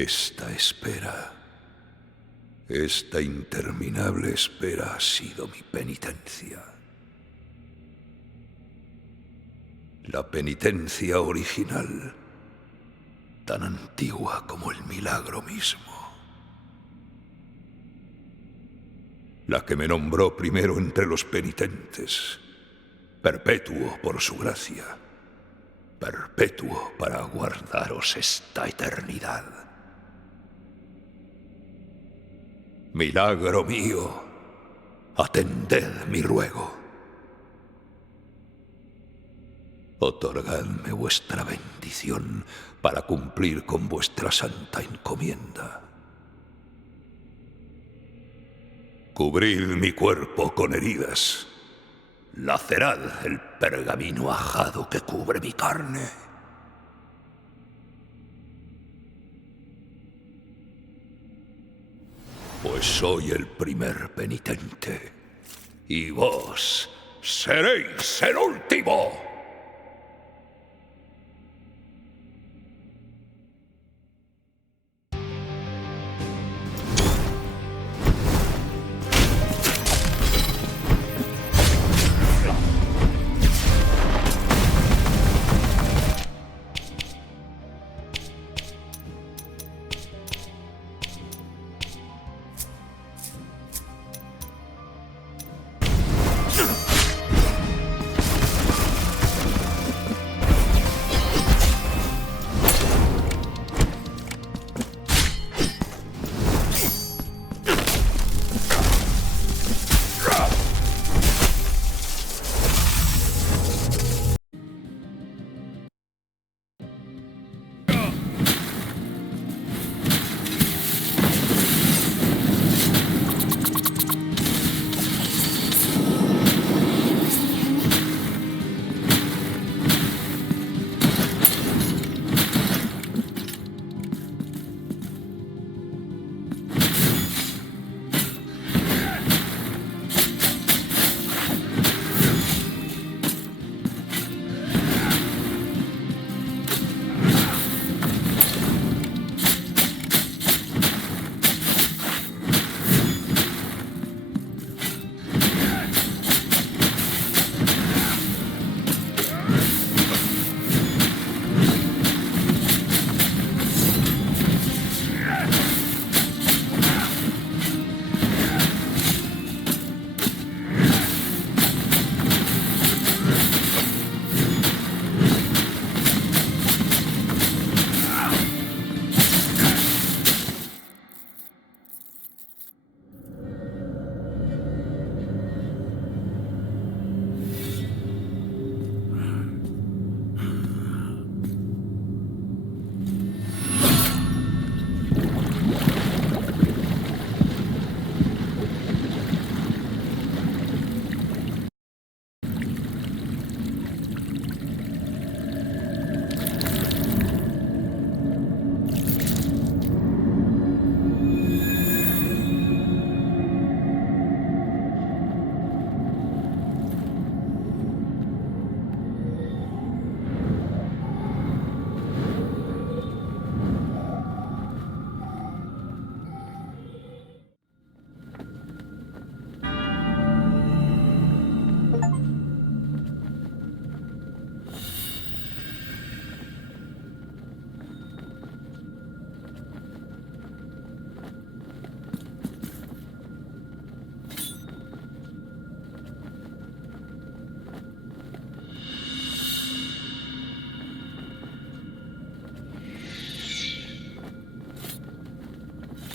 Esta espera, esta interminable espera ha sido mi penitencia. La penitencia original, tan antigua como el milagro mismo. La que me nombró primero entre los penitentes, perpetuo por su gracia, perpetuo para guardaros esta eternidad. Milagro mío, atended mi ruego. Otorgadme vuestra bendición para cumplir con vuestra santa encomienda. Cubrid mi cuerpo con heridas. Lacerad el pergamino ajado que cubre mi carne. Pues soy el primer penitente, y vos seréis el último.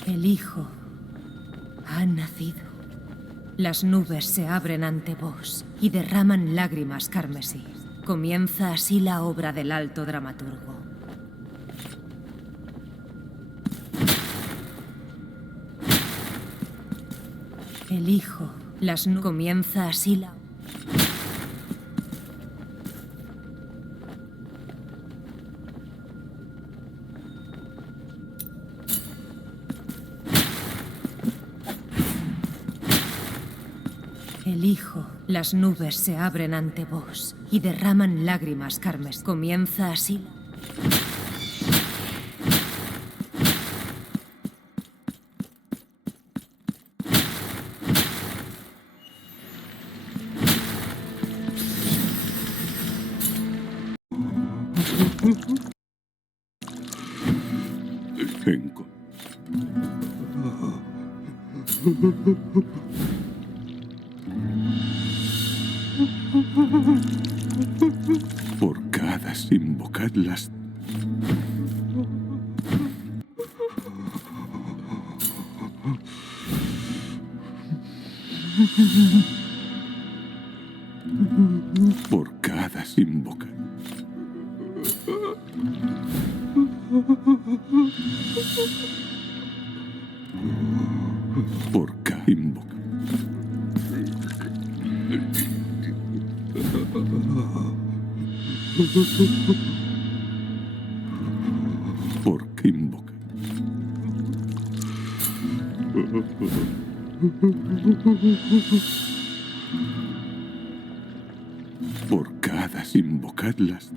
El Hijo ha nacido. Las nubes se abren ante vos y derraman lágrimas carmesí. Comienza así la obra del alto dramaturgo. El Hijo, las nubes. Comienza así la... El Hijo, las nubes se abren ante vos y derraman lágrimas carmesí. Comienza así. Enco. Porcadas, invocadlas. Porcadas, invocad. Porca, invoca. Porca, invoca. Porcadas, invocadlas.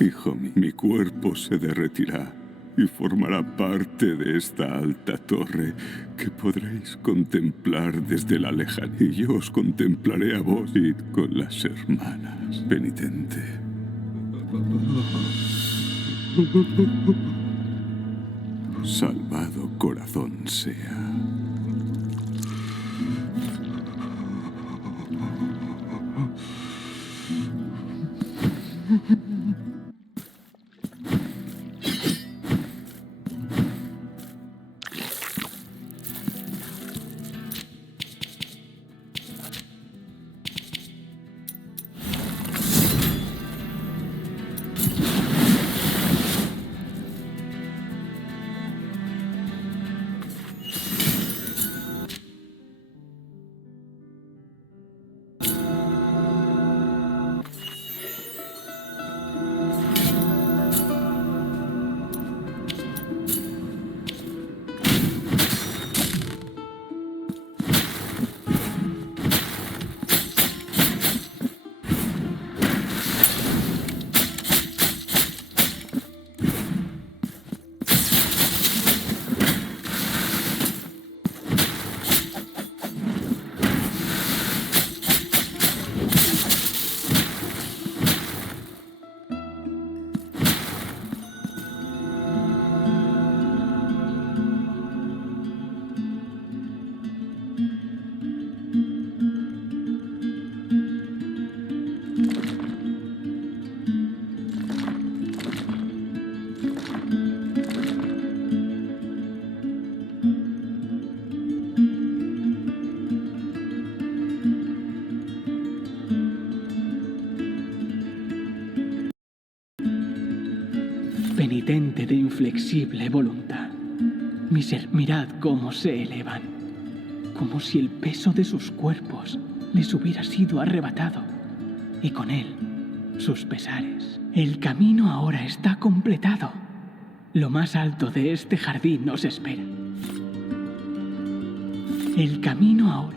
Hijo mío, mi cuerpo se derretirá y formará parte de esta alta torre que podréis contemplar desde la lejanía. Y yo os contemplaré a vos y con las hermanas. Penitente. Salvado corazón sea. Penitente de inflexible voluntad, mirad cómo se elevan, como si el peso de sus cuerpos les hubiera sido arrebatado, y con él sus pesares. El camino ahora está completado. Lo más alto de este jardín os espera. El camino ahora...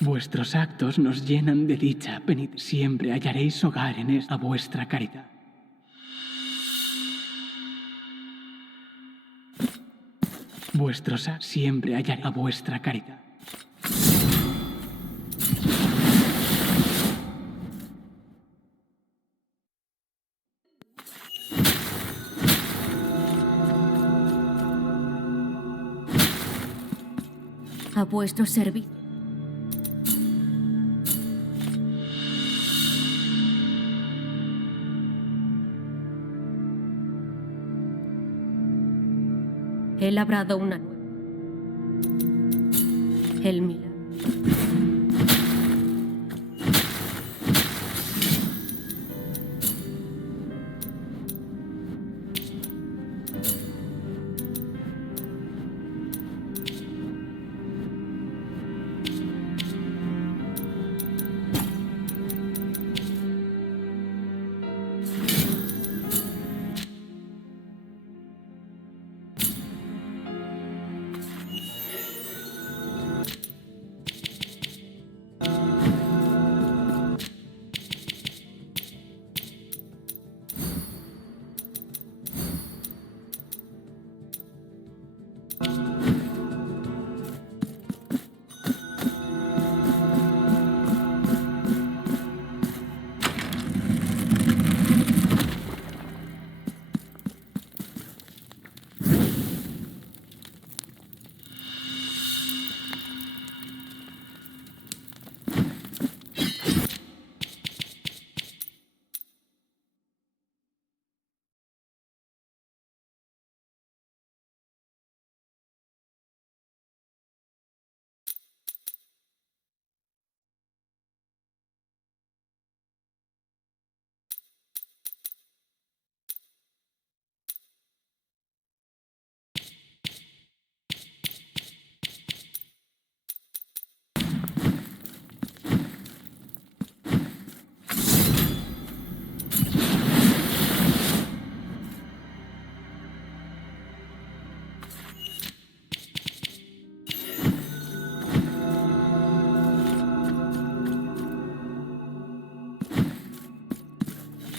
Vuestros actos nos llenan de dicha. Venid, siempre hallaréis hogar en a vuestra caridad. Vuestros actos siempre hallaréis a vuestra caridad. A vuestro servicio. He labrado una nueva. El milagro.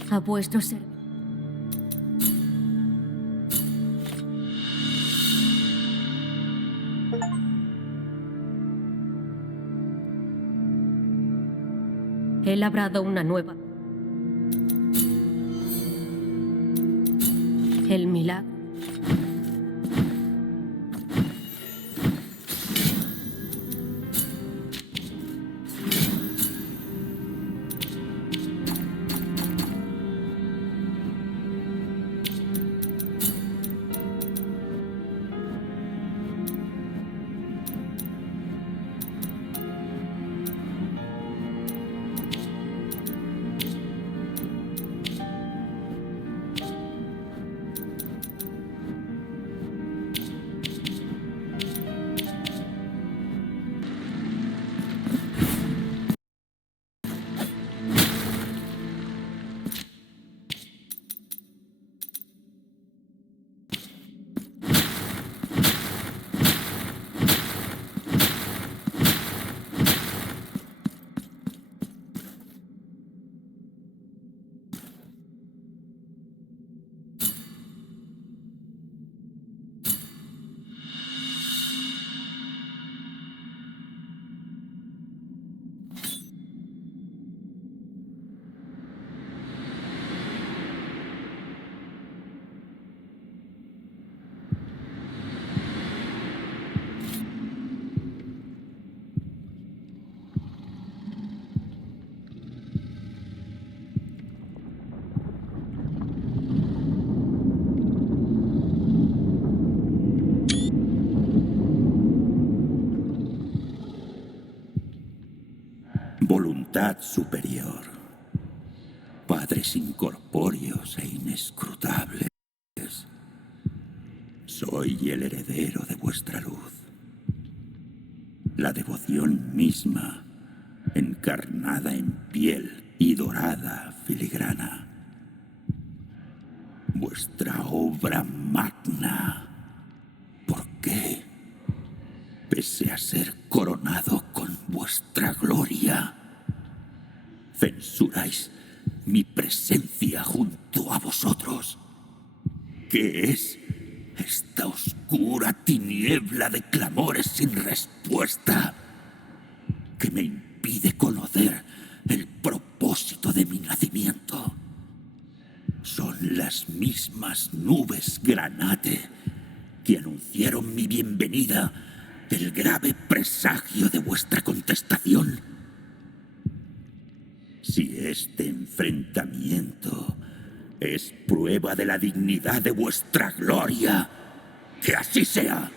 A vuestro servicio. He labrado una nueva. El milagro. Voluntad superior, padres incorpóreos e inescrutables, soy el heredero de vuestra luz, la devoción misma, encarnada en piel y dorada filigrana, vuestra obra magna. ¿Por qué, pese a ser coronado con vuestra gloria. Censuráis mi presencia junto a vosotros. ¿Qué es esta oscura tiniebla de clamores sin respuesta que me impide conocer el propósito de mi nacimiento? Son las mismas nubes granate que anunciaron mi bienvenida, el grave presagio de vuestra contestación. Si este enfrentamiento es prueba de la dignidad de vuestra gloria, que así sea.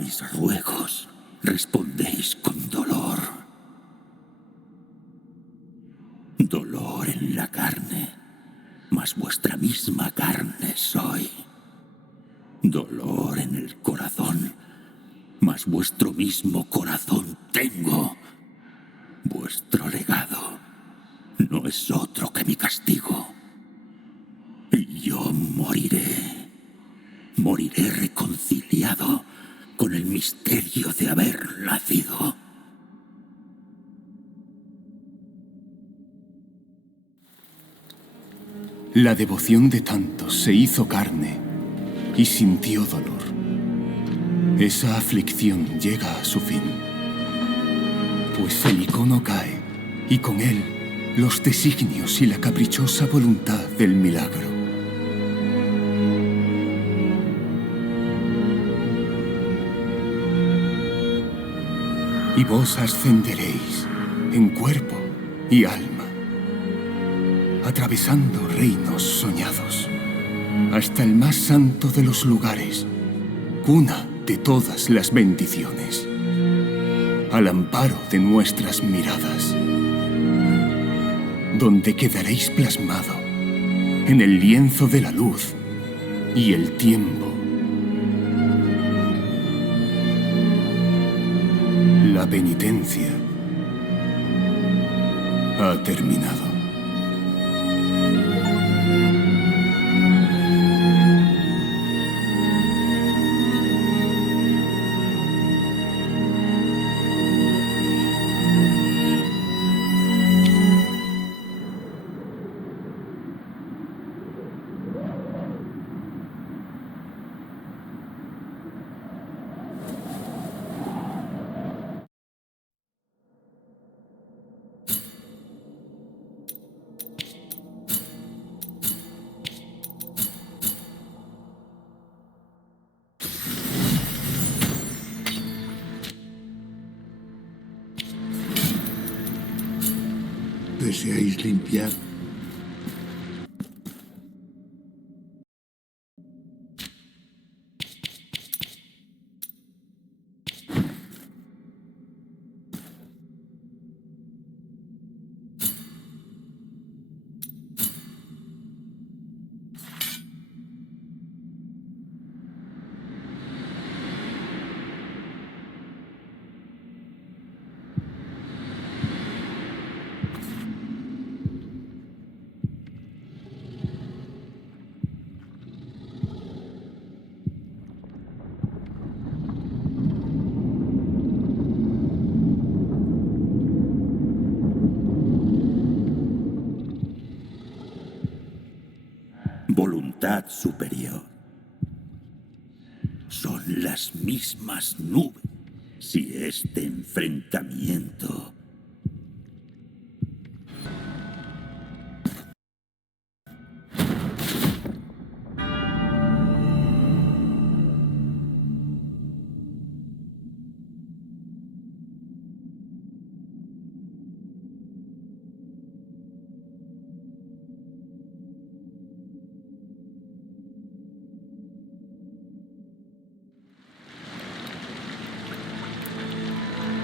mis ruegos respondéis con dolor. Dolor en la carne, mas vuestra misma carne soy. Dolor en el corazón, mas vuestro mismo corazón tengo. Vuestro legado no es otro que mi castigo. Y yo moriré. Moriré reconciliado con el misterio de haber nacido. La devoción de tantos se hizo carne y sintió dolor. Esa aflicción llega a su fin, pues el icono cae y con él los designios y la caprichosa voluntad del milagro. Y vos ascenderéis en cuerpo y alma, atravesando reinos soñados, hasta el más santo de los lugares, cuna de todas las bendiciones, al amparo de nuestras miradas, donde quedaréis plasmado en el lienzo de la luz y el tiempo. La penitencia ha terminado. ¿Deseáis limpiar? Voluntad superior. Son las mismas nubes. Si este enfrentamiento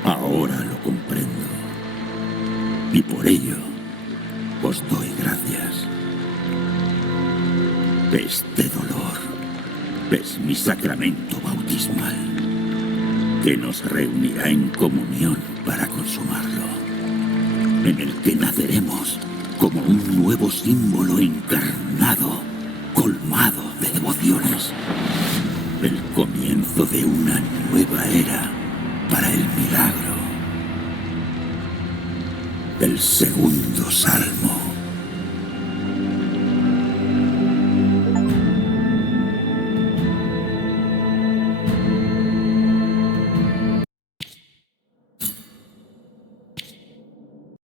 ahora lo comprendo. Y por ello os doy gracias. Este dolor es mi sacramento bautismal, que nos reunirá en comunión para consumarlo, en el que naceremos como un nuevo símbolo encarnado, colmado de devociones. El comienzo de una nueva era para el milagro. El segundo salmo.